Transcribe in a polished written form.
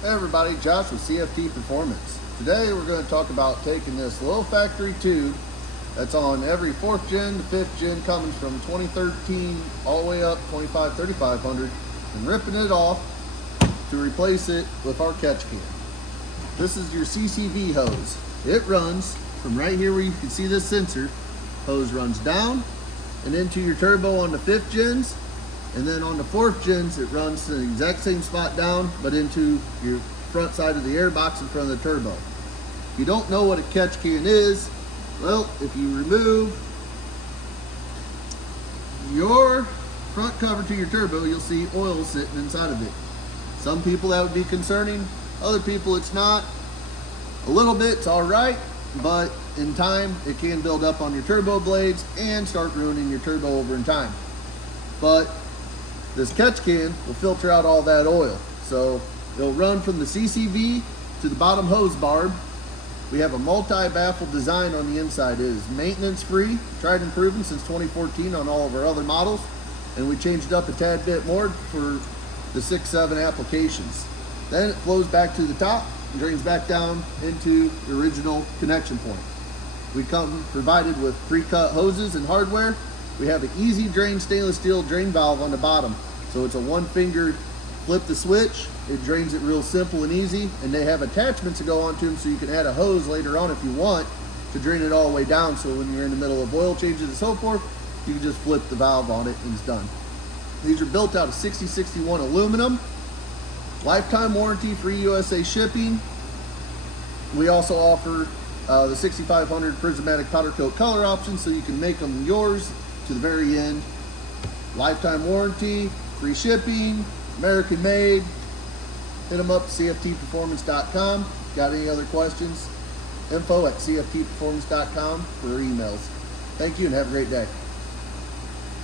Hey everybody, Josh with CFT Performance. Today we're going to talk about taking this low factory tube that's on every 4th gen to 5th gen Cummins from 2013 all the way up 3500 and ripping it off to replace it with our catch can. This is your CCV hose. It runs from right here where you can see this sensor. Hose runs down and into your turbo on the 5th gens. And then on the 4th gens, it runs to the exact same spot down, but into your front side of the air box in front of the turbo. If you don't know what a catch can is, well, if you remove your front cover to your turbo, you'll see oil sitting inside of it. Some people that would be concerning, other people it's not. A little bit's all right, but in time, it can build up on your turbo blades and start ruining your turbo over in time. But this catch can will filter out all that oil. So it'll run from the CCV to the bottom hose barb. We have a multi-baffle design on the inside. It is maintenance free, tried and proven since 2014 on all of our other models. And we changed up a tad bit more for the 6-7 applications. Then it flows back to the top and drains back down into the original connection point. We come provided with pre-cut hoses and hardware. We have an easy drain stainless steel drain valve on the bottom. So it's a one-finger flip the switch. It drains it real simple and easy. And they have attachments to go onto them so you can add a hose later on if you want to drain it all the way down. So when you're in the middle of oil changes and so forth, you can just flip the valve on it and it's done. These are built out of 6061 aluminum. Lifetime warranty, free USA shipping. We also offer the 6500 prismatic powder coat color option so you can make them yours to the very end. Lifetime warranty, free shipping, American made. Hit them up at cftperformance.com. Got any other questions? Info@cftperformance.com for emails. Thank you and have a great day.